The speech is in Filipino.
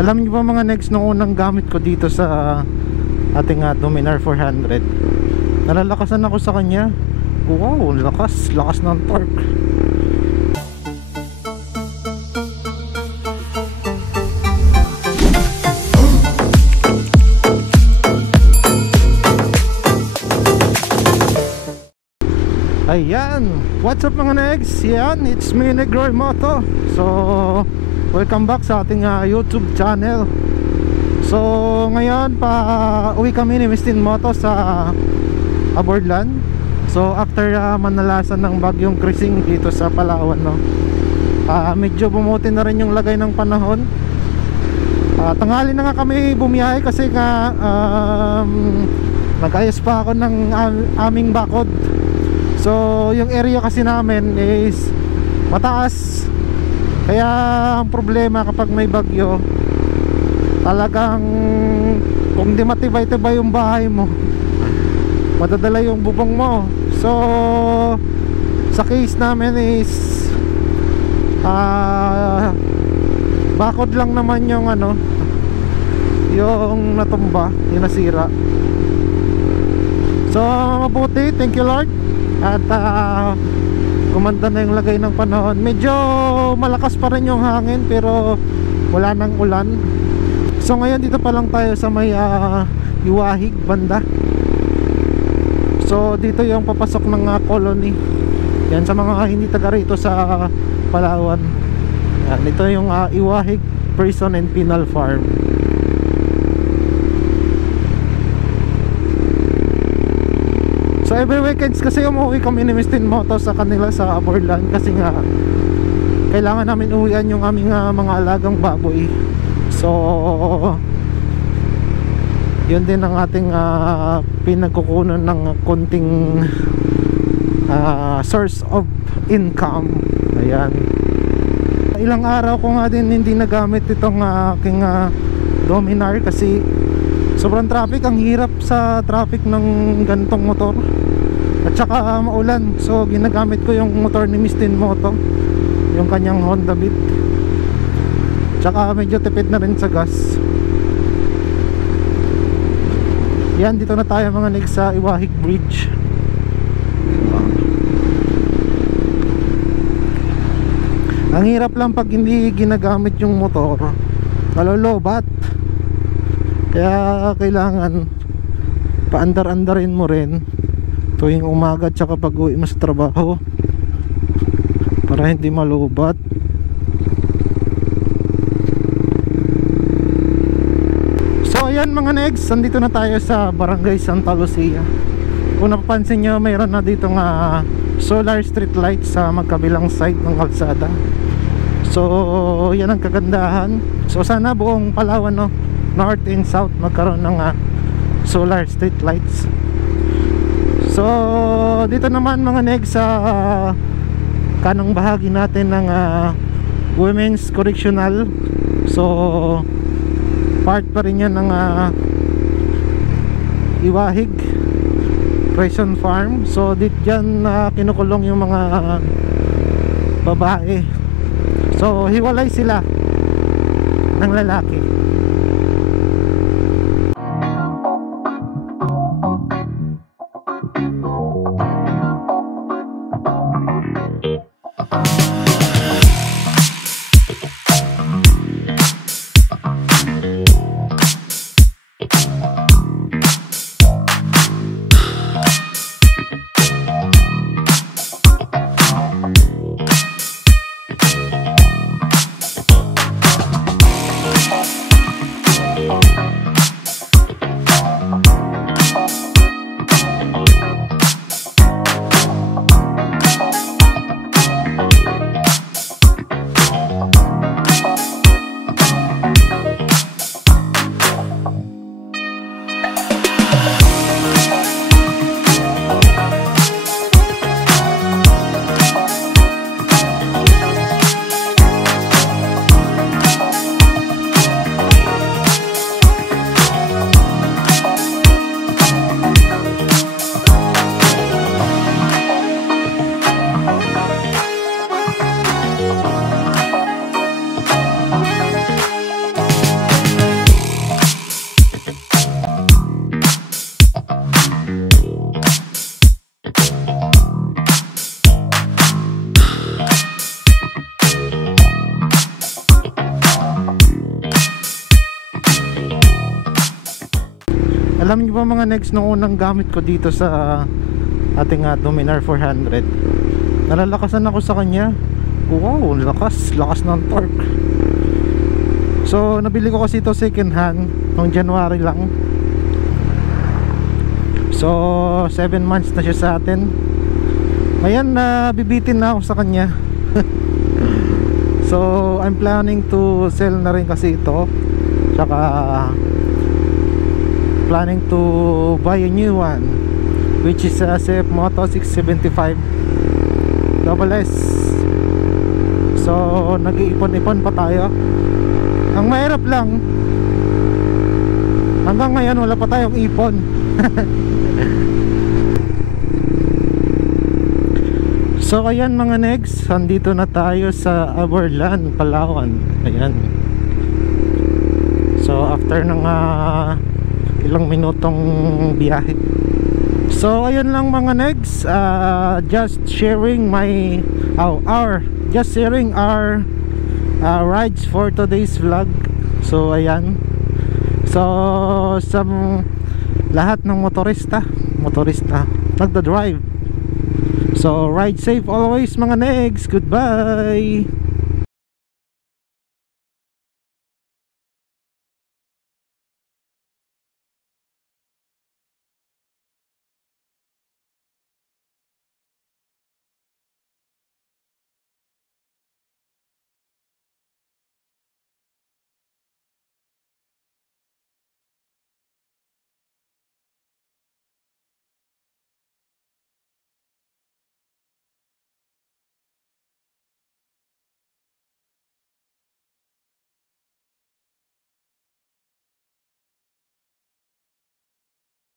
Alam niyo ba mga next, nung unang gamit ko dito sa ating Dominar 400, nalalakasan ako sa kanya. Wow, lakas ng torque. Ayan, what's up mga negs? Yan, it's me, Negroy Moto. So, welcome back sa ating YouTube channel. So, ngayon uwi kami ni Mistin Moto sa Aborlan. So, after manalasan ng bagyong Krising dito sa Palawan, no? Medyo bumuti na rin yung lagay ng panahon. Tanghali na nga kami bumiyahe kasi nag-ayos pa ako ng aming bakod. So yung area kasi namin is mataas, kaya ang problema kapag may bagyo, talagang kung di matibay-tibay yung bahay mo, madadala yung bubong mo. So sa case namin is bakod lang naman yung yung natumba, yung nasira. So mabuti, thank you Lord. At gumanda na yung lagay ng panahon. Medyo malakas pa rin yung hangin, pero wala nang ulan. So ngayon dito pa lang tayo sa may Iwahig banda. So dito yung papasok ng colony. Yan sa mga hindi taga rito sa Palawan. Yan, ito yung Iwahig Prison and Penal Farm. So every weekends kasi umuwi kami ni Mistin Moto sa kanila sa Aborlan, kasi nga kailangan namin uwian yung aming mga alagang baboy. So yun din ang ating pinagkukunan ng konting source of income. Ayan, ilang araw ko nga din hindi nagamit itong aking Dominar kasi sobrang traffic. Ang hirap sa traffic ng ganitong motor, at saka maulan. So ginagamit ko yung motor ni Mistin Moto, yung kanyang Honda Beat. Tsaka medyo tipid na rin sa gas. Yan, dito na tayo mga next sa Iwahig Bridge. Ang hirap lang pag hindi ginagamit yung motor, nalolobat. Kaya kailangan paandar-andarin mo rin tuwing umaga at saka pag uwi mo sa trabaho, para hindi malubat. So ayan mga negs, nandito na tayo sa Barangay Santa Lucia. Kung napapansin nyo, mayroon na dito nga solar street light sa magkabilang side ng kalsada. So yan ang kagandahan. So sana buong Palawan, no, north and south, magkaroon ng solar street lights. So dito naman mga negs sa kanang bahagi natin ng Women's Correctional. So part pa rin yan ng Iwahig Prison Farm. So dyan kinukulong yung mga babae. So hiwalay sila ng lalaki. Alam niyo ba mga next, nung unang gamit ko dito sa ating Dominar 400, nalalakasan ako sa kanya. Wow, lakas ng torque. So nabili ko kasi ito second hand noong January lang. So 7 months na siya sa atin. Ayan, bibitin na ako sa kanya. So I'm planning to sell na rin kasi ito. Tsaka planning to buy a new one, which is a CF Moto 675 SS. So nag-iipon-ipon pa tayo. Ang mahirap lang, hanggang ngayon wala pa tayong ipon. So ayan mga negs, andito na tayo sa Aberlan, Palawan. Ayan. So after ng ilang minutong biyahe. So ayun lang mga negs, just sharing my our rides for today's vlog. So ayan. So sa lahat ng motorista nagda-drive, so ride safe always mga negs. Goodbye.